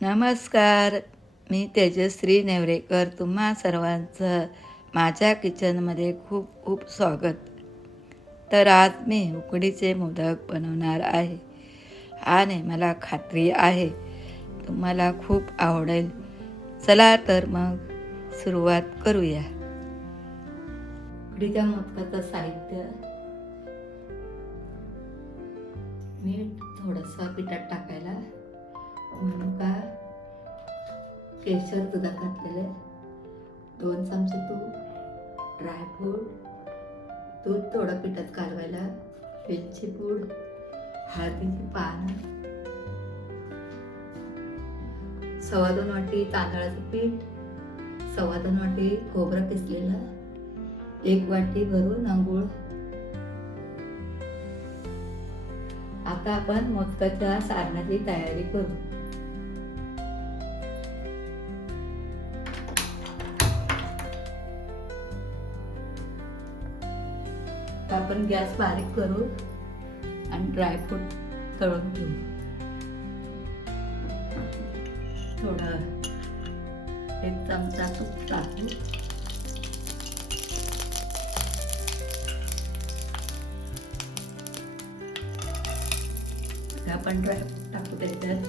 नमस्कार. मी तेजश्री नेवरेकर. तुम्हा सर्वांचं माझ्या किचनमध्ये खूप खूप स्वागत. तर आज मी उकडीचे मोदक बनवणार आहे आणि मला खात्री आहे तुम्हाला खूप आवडेल. चला तर मग सुरुवात करूया. उकडीच्या मोदकाचं साहित्य: मीठ थोडंसं पिठात टाकायला, मनुका, केशर दुधात घातलेले, 2 चमचे तूप, ड्रायफ्रूट, दूध थोडं पिठात कालवायला, वेलची पूड, हळदीची पानं, 2.25 वाटी तांदळाचं पीठ, 2.25 वाटी खोबरं किसलेलं, 1 वाटी भरून गूळ. आता आपण मोदकाच्या सारणाची तयारी करू. आपण गॅस बारीक करू आणि ड्रायफ्रूट तळून घेऊ. थोडं 1 चमचा तूप टाकू. आपण ड्रायफ्रूट टाकू त्याच्यात.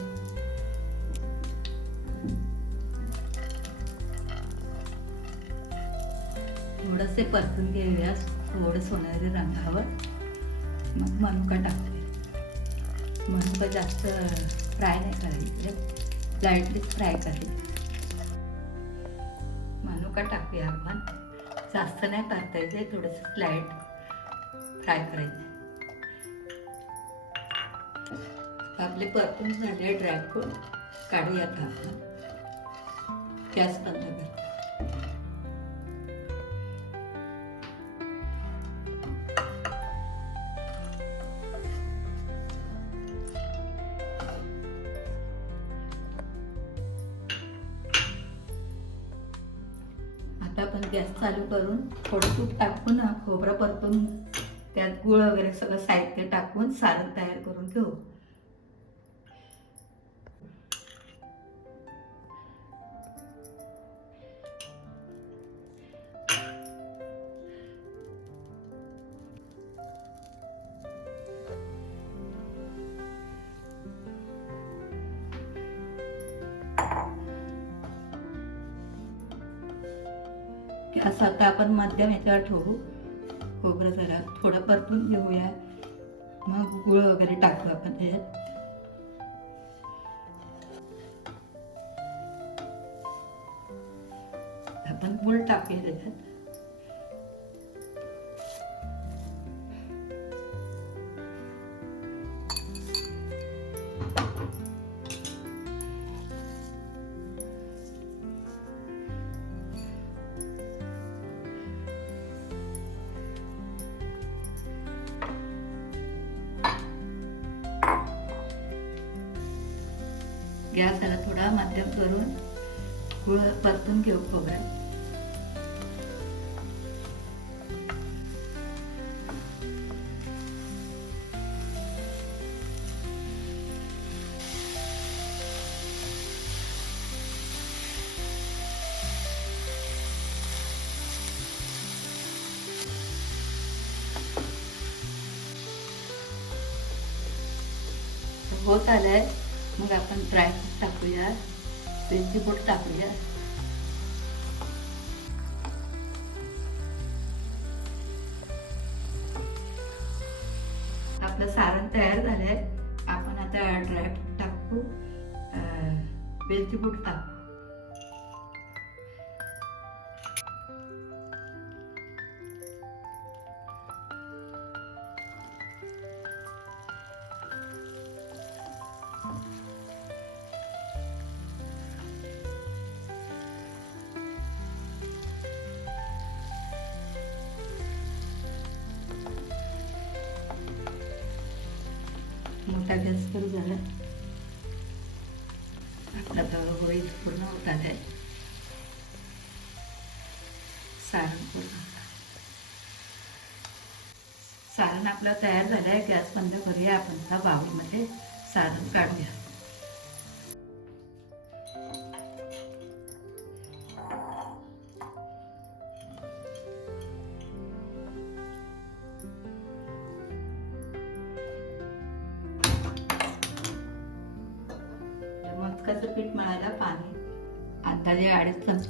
थोडंसे परतून घेऊया, थोडं सोनेरी रंगावर. मग मनुका टाकते. मनुका जास्त फ्राय नाही करायचे, लाईटली फ्राय करायचे. मनुका टाकूया आपण. जास्त नाही परतायचे, थोडंसं स्लाईट फ्राय करायचे. आपले परतून झाले ड्रायफ्रूट काढूया आता आपण. गॅस बंद कर. आता आपण गॅस चालू करून थोडं तूप टाकून खोबरं परतून त्यात गूळ वगैरे सगळं साहित्य टाकून सारण तयार करून घेऊ. गॅस आता आपण मध्यम ह्याच्यावर ठेवू. खोबरं जरा थोडं परतून घेऊया, मग गूळ वगैरे टाकू आपण त्याच्यात. आपण गूळ टाकूया त्याच्यात. गॅस त्याला थोडा मध्यम करून गूळ परतून घेऊ खोबऱ्यात. होत आलंय. मग आपण ड्रायफ्रूट टाकूया, वेलची पूड टाकूया. आपलं सारण तयार झालंय. आपण आता ड्रायफ्रूट टाकू, वेलची पूड टाकू. मोठा गॅस सुरू झाला. आपला तवा होईल पूर्ण होत आलाय. सारण पूर्ण सारण आपलं तयार झालंय. गॅस बंद करूया. आपण हा बाउलमध्ये सारण काढूया. मोदकाचं पीठ मळायला पाणी अंदाजे 2.5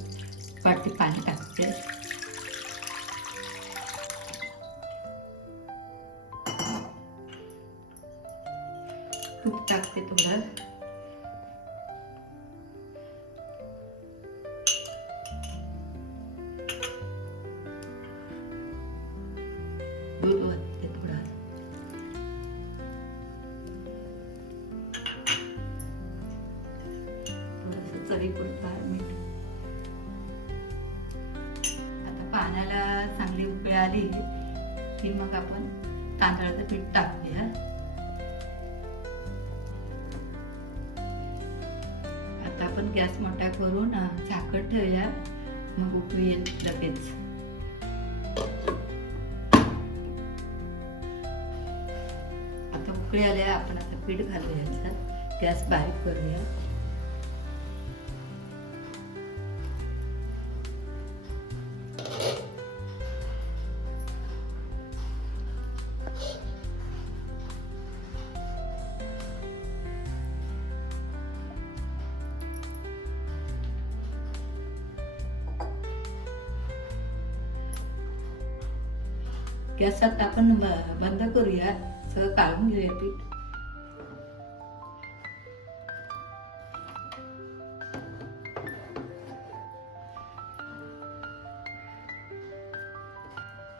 वाटी पाणी टाकते. तूप टाकते थोडं. दूध ओतते थोडं. थोडंसं चवीपुरतं मीठ. आता पाण्याला चांगली उकळी आली की मग आपण तांदळाचं पीठ टाकूया. आता आपण गॅस मोठा करून झाकण ठेवूया, मग उकळी येईल लगेच. आता उकळी आल्या, आपण आता पीठ घालूया याच्यात. गॅस बारीक करूया. गॅस आता आपण बंद करूया. सगळं काढून घेऊया पीठ.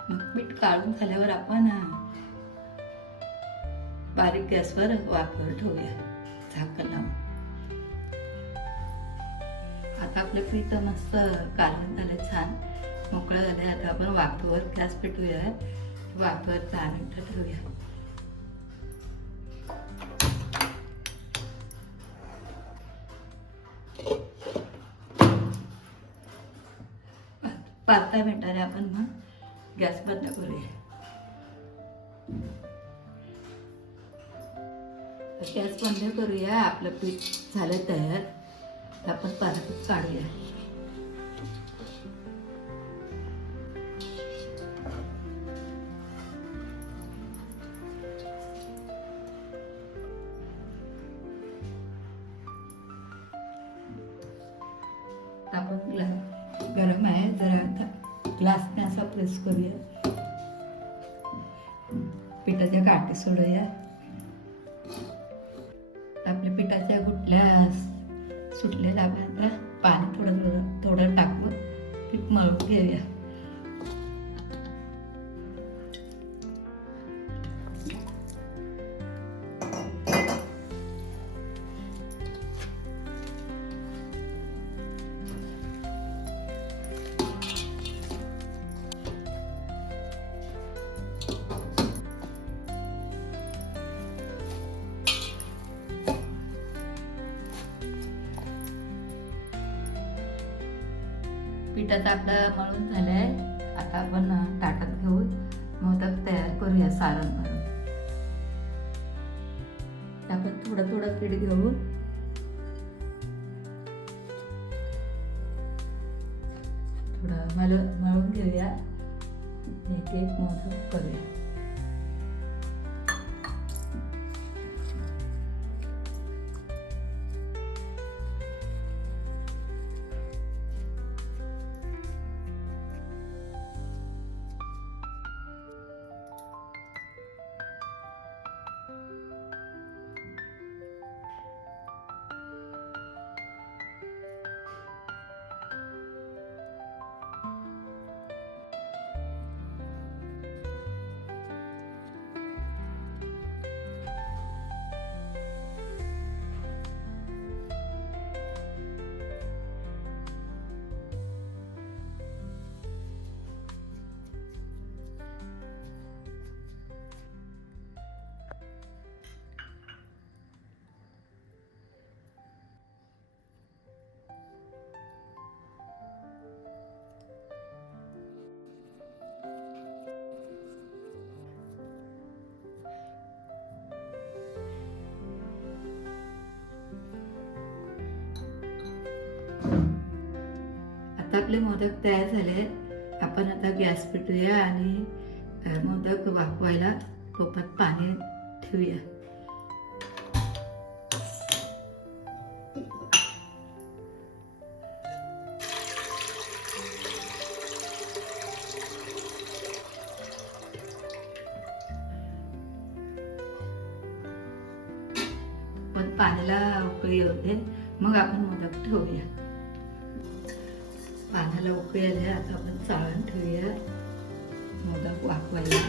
मग पीठ काढून झाल्यावर आपण बारीक गॅसवर वाफेवर ठेवूया झाकण लावून. आता आपलं पीठ मस्त काढून झालं, छान मोकळं झालं. आता आपण वाफेवर गॅस पेटवूया. वाफेवर 10 मिनिटं ठेवूया. पाच 10 मिनिटांनी आपण मग गॅस बंद करूया. गॅस बंद करूया. आपलं पीठ झालं तयार. आपण पाण्यातून काढूया. आपण गरम आहे, जरा ग्लासने असा प्रेस करूया. पिठाच्या गाठी सोडूया. आपल्या पिठाच्या गुठल्या सुटलेल्या, आपण पाणी थोडं थोडं टाकून पीठ मळून घेऊया. पिठाचं आपलं मळून झालंय. आता आपण ताटात घेऊन मोदक तयार करूया सारण भरून. आपण थोडं थोडं पीठ घेऊन थोडं मळून घेऊया. एक एक मोदक करूया. आता आपले मोदक तयार झाले. आपण आता गॅस पेटवूया आणि मोदक वाफवायला टोपात पाणी ठेवूया. आपण पाण्याला उकळी होते मग आपण मोदक ठेवूया. पाण्याला उकळी आली, आता आपण चाळण ठेवूया मोदक वाफवायला.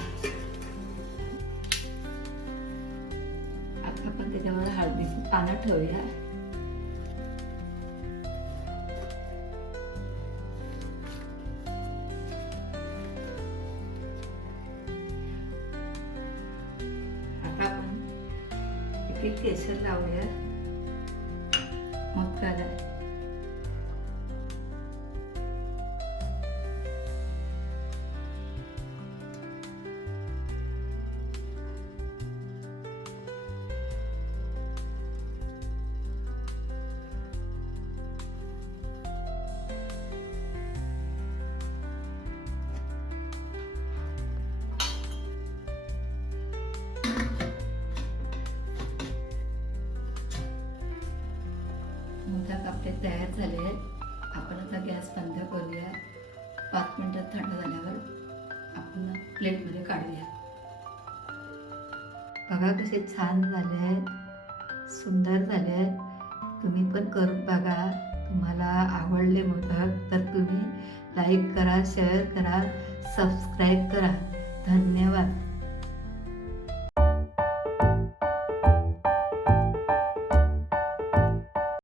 आता आपण त्याच्यावर हळदीची पानं ठेवूया. आता आपण इथे केसर लावूया मोदकाला. मोदक आपले तयार झाले आहेत. आपण आता गॅस बंद करूया. 5 मिनिटात थंड झाल्यावर आपण प्लेटमध्ये काढूया. बघा कसे छान झाले आहेत, सुंदर झाले आहेत. तुम्ही पण करून बघा. तुम्हाला आवडले मोदक तर तुम्ही लाईक करा, शेअर करा, सबस्क्राईब करा. धन्यवाद.